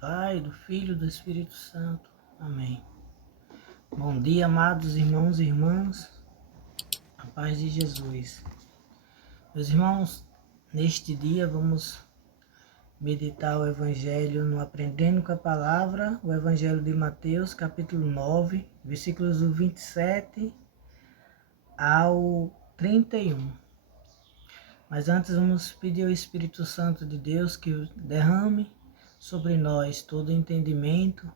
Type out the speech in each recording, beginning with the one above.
Pai, do Filho e do Espírito Santo. Amém. Bom dia, amados irmãos e irmãs. A paz de Jesus. Meus irmãos, neste dia vamos meditar o Evangelho no Aprendendo com a Palavra, o Evangelho de Mateus, capítulo 9, versículos do 27 ao 31. Mas antes vamos pedir ao Espírito Santo de Deus que derrame sobre nós todo entendimento,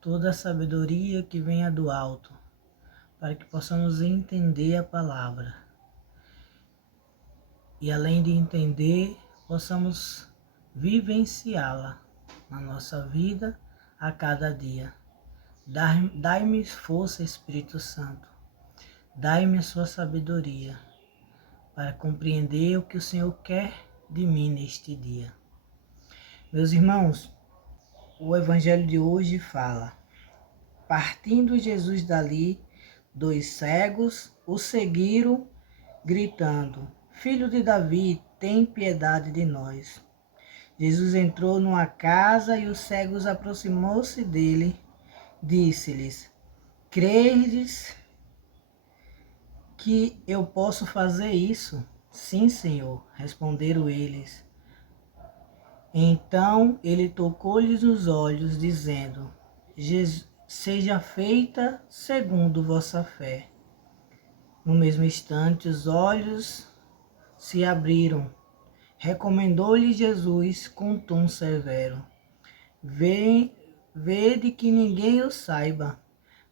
toda a sabedoria que venha do alto, para que possamos entender a palavra. E além de entender, possamos vivenciá-la na nossa vida a cada dia. Dai-me força, Espírito Santo. Dai-me a sua sabedoria para compreender o que o Senhor quer de mim neste dia. Meus irmãos, o Evangelho de hoje fala: partindo Jesus dali, 2 cegos o seguiram, gritando: Filho de Davi, tem piedade de nós. Jesus entrou numa casa e os cegos aproximou-se dele. Disse-lhes: Credes que eu posso fazer isso? Sim, Senhor, responderam eles. Então ele tocou-lhes nos olhos, dizendo: seja feita segundo vossa fé. No mesmo instante, os olhos se abriram. Recomendou-lhe Jesus com tom severo: Vede que ninguém o saiba,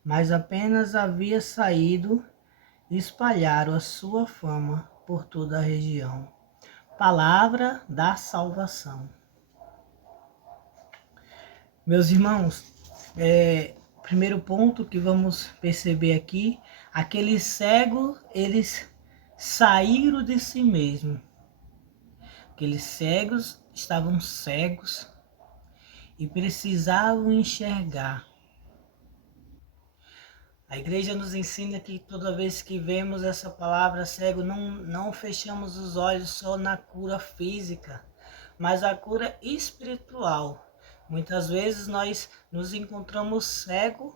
mas apenas havia saído, espalharam a sua fama por toda a região. Palavra da salvação. Meus irmãos, primeiro ponto que vamos perceber aqui, aqueles cegos, eles saíram de si mesmos. Aqueles cegos estavam cegos e precisavam enxergar. A igreja nos ensina que toda vez que vemos essa palavra cego, não fechamos os olhos só na cura física, mas a cura espiritual. Muitas vezes nós nos encontramos cegos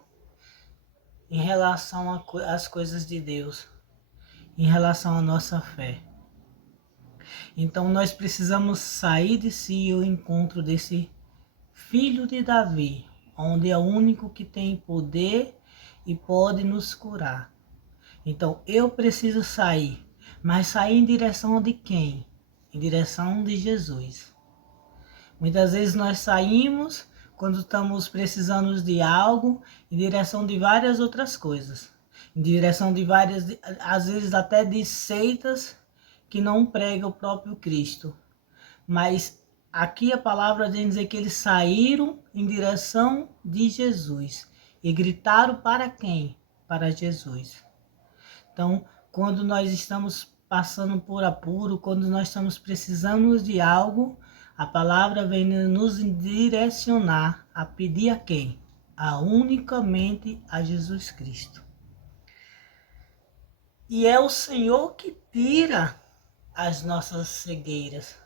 em relação às coisas de Deus, em relação à nossa fé. Então nós precisamos sair de si ao encontro desse Filho de Davi, onde é o único que tem poder e pode nos curar. Então eu preciso sair, mas sair em direção de quem? Em direção de Jesus. Muitas vezes nós saímos quando estamos precisando de algo em direção de várias outras coisas. Em direção de várias, às vezes até de seitas que não pregam o próprio Cristo. Mas aqui a palavra vem dizer que eles saíram em direção de Jesus. E gritaram para quem? Para Jesus. Então, quando nós estamos passando por apuro, quando nós estamos precisando de algo, a palavra vem nos direcionar a pedir a quem? Unicamente a Jesus Cristo. E é o Senhor que tira as nossas cegueiras.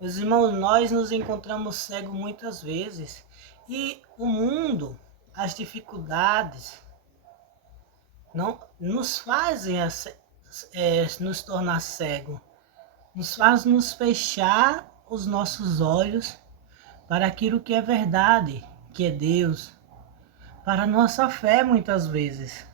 Meus irmãos, nós nos encontramos cegos muitas vezes. E o mundo, as dificuldades, não nos fazem nos tornar cegos. Nos faz nos fechar os nossos olhos para aquilo que é verdade, que é Deus, para a nossa fé muitas vezes.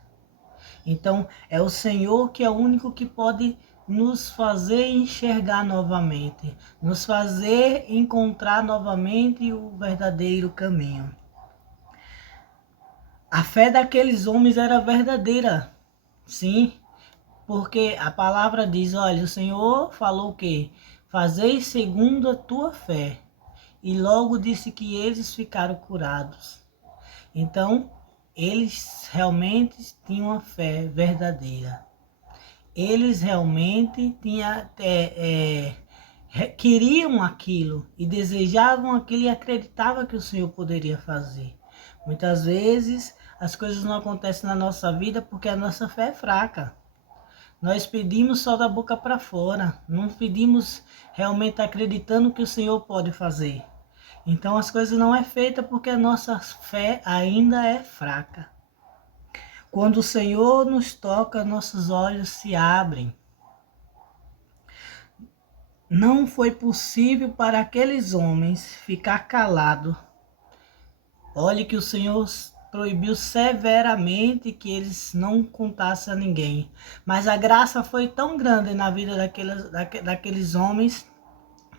Então é o Senhor que é o único que pode nos fazer enxergar novamente, nos fazer encontrar novamente o verdadeiro caminho. A fé daqueles homens era verdadeira, sim, porque a palavra diz, olha, o Senhor falou o quê? Fazei segundo a tua fé. E logo disse que eles ficaram curados. Então, eles realmente tinham uma fé verdadeira. Eles realmente queriam aquilo e desejavam aquilo e acreditavam que o Senhor poderia fazer. Muitas vezes as coisas não acontecem na nossa vida porque a nossa fé é fraca. Nós pedimos só da boca para fora, não pedimos realmente acreditando que o Senhor pode fazer. Então as coisas não é feita porque a nossa fé ainda é fraca. Quando o Senhor nos toca, nossos olhos se abrem. Não foi possível para aqueles homens ficar calados. Olhe que o Senhor proibiu severamente que eles não contassem a ninguém. Mas a graça foi tão grande na vida daqueles homens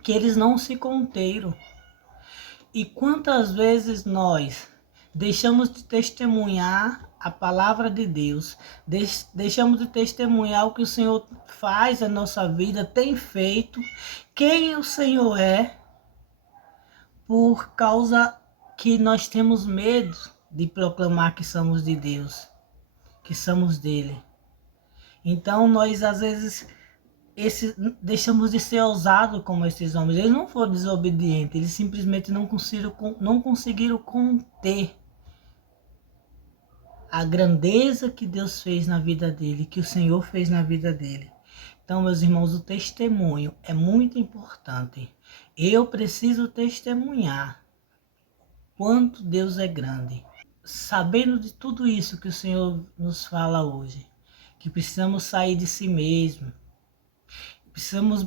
que eles não se conteram. E quantas vezes nós deixamos de testemunhar a palavra de Deus, deixamos de testemunhar o que o Senhor faz na nossa vida, tem feito, quem o Senhor é, por causa que nós temos medo de proclamar que somos de Deus, que somos dele. Então nós às vezes deixamos de ser ousados como esses homens. Eles não foram desobedientes, eles simplesmente não conseguiram conter a grandeza que Deus fez na vida dele, que o Senhor fez na vida dele. Então, meus irmãos, o testemunho é muito importante. Eu preciso testemunhar quanto Deus é grande. Sabendo de tudo isso que o Senhor nos fala hoje, que precisamos sair de si mesmo, precisamos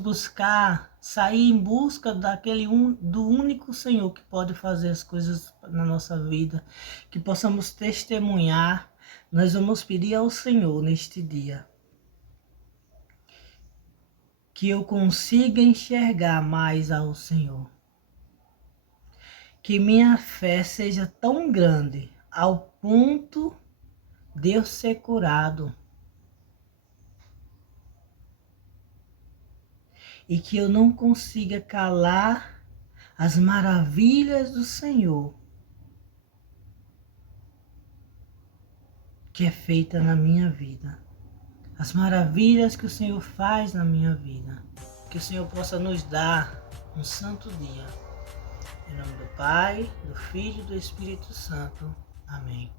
sair em busca do único Senhor que pode fazer as coisas na nossa vida, que possamos testemunhar. Nós vamos pedir ao Senhor neste dia que eu consiga enxergar mais ao Senhor, que minha fé seja tão grande ao ponto de eu ser curado, e que eu não consiga calar as maravilhas do Senhor que é feita na minha vida, as maravilhas que o Senhor faz na minha vida. Que o Senhor possa nos dar um santo dia. Em nome do Pai, do Filho e do Espírito Santo. Amém.